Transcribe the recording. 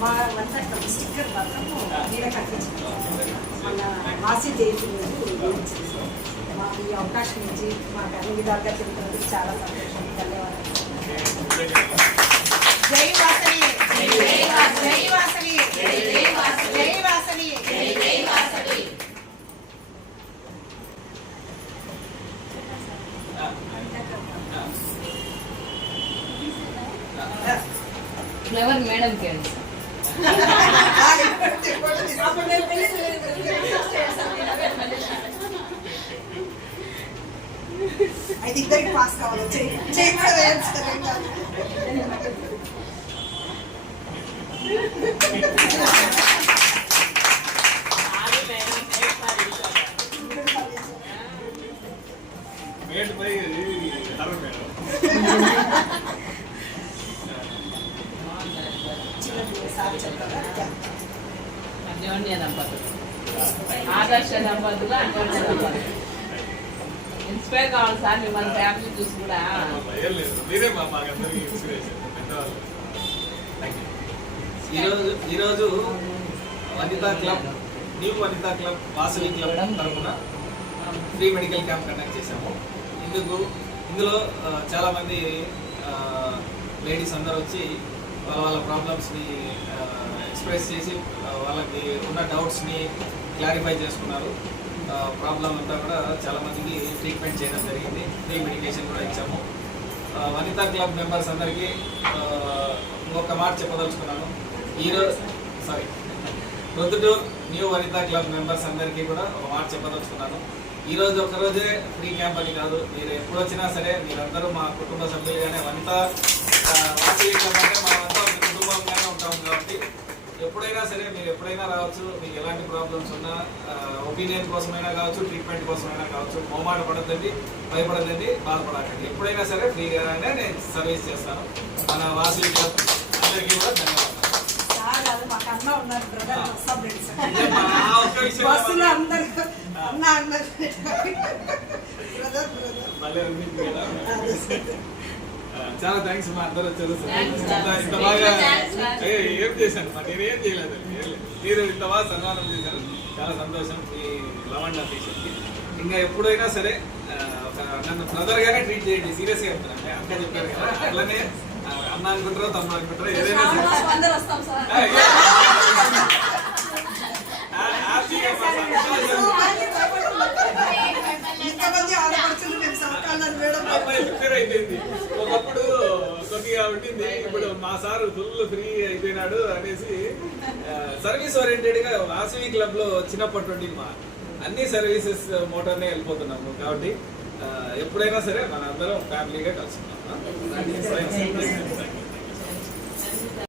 మా వంట స్టిక్కర్ మాత్రం మీద కట్టించాం. మన మాసి దేవి మాకు ఈ అవకాశం ఇచ్చి మాకు అన్ని విధాలుగా చెప్తున్నందుకు చాలా సంతోషం. ధన్యవాదాలు. జై వాసని, జై వాసని, జై వాసని, జై వాసని. ఫ్లవర్ మేడం కి అయితే ఇద్దరికి పాస్ కావాలి. అన్యోన్య దంపతులు, ఆదర్శ దంపతులు, అన్యోన్య దంపతులు. ఇన్స్పైర్ కావాలి సార్ మిమ్మల్ని ఫ్యామిలీ చూసి కూడా. ఈరోజు Vanitha club, new Vanitha club, Vasavi club తరఫున ఫ్రీ మెడికల్ క్యాంప్ కండక్ట్ చేశాము. ఇందులో చాలామంది లేడీస్ అందరూ వచ్చి వాళ్ళ ప్రాబ్లమ్స్ని ఎక్స్ప్రెస్ చేసి వాళ్ళకి ఉన్న డౌట్స్ని క్లారిఫై చేసుకున్నారు. ప్రాబ్లం అంతా కూడా చాలామందికి ట్రీట్మెంట్ చేయడం జరిగింది. ఫ్రీ మెడికేషన్ కూడా ఇచ్చాము. వనితా క్లబ్ మెంబర్స్ అందరికీ ఒక మాట చెప్పదలుచుకున్నాను. Proddatur new Vanitha club members అందరికీ కూడా ఒక మాట చెప్పదలుచుకున్నాను. ఈరోజు ఒక్కరోజే ఫ్రీ క్యాంప్ అని కాదు, మీరు ఎప్పుడు వచ్చినా సరే మీరందరూ మా కుటుంబ సభ్యులుగానే వనితా వాసవి క్లబ్ అంటే మనమంతా ఒక కుటుంబంగానే ఉంటాం కాబట్టి ఎప్పుడైనా సరే మీరు ఎప్పుడైనా రావచ్చు. మీకు ఎలాంటి ప్రాబ్లమ్స్ ఉన్నా ఒపీనియన్ కోసమైనా కావచ్చు, ట్రీట్మెంట్ కోసమైనా కావచ్చు, మొహమాట పడద్దండి, భయపడదండి, బాధపడకండి. ఎప్పుడైనా సరే ఫ్రీగానే నేను సర్వీస్ చేస్తాను. మన వాసవి క్లబ్ అందరికీ కూడా ధన్యవాదాలు. చాలా థ్యాంక్స్ మా అందరూ వచ్చారు. ఇంత బాగా ఏం చేశాను, నేనేం చేయలేదు, మీరు ఇంత బాగా సన్మానం చేశారు. చాలా సంతోషం ఈ లవండ పేషెంట్కి. ఇంకా ఎప్పుడైనా సరే నన్ను బ్రదర్గానే ట్రీట్ చేయండి. సీరియస్గా చెప్తాను. అక్క చెప్పారు కదా, అట్లనే అన్న అనుకుంటారో తమ్ముడు అనుకుంటారో ఏదైనా అయిపోయింది. ఒకప్పుడు కొద్దిగా ఉండింది, ఇప్పుడు మా సార్ ఫుల్ ఫ్రీ అయిపోయినాడు అనేసి సర్వీస్ ఓరియంటెడ్ గా వాసవి క్లబ్ లో చిన్నప్పటి నుండి మా అన్ని సర్వీసెస్ మోటార్నే వెళ్ళిపోతున్నాము. కాబట్టి ఎప్పుడైనా సరే మన అందరం ఫ్యామిలీగా కలుసుకున్నాం.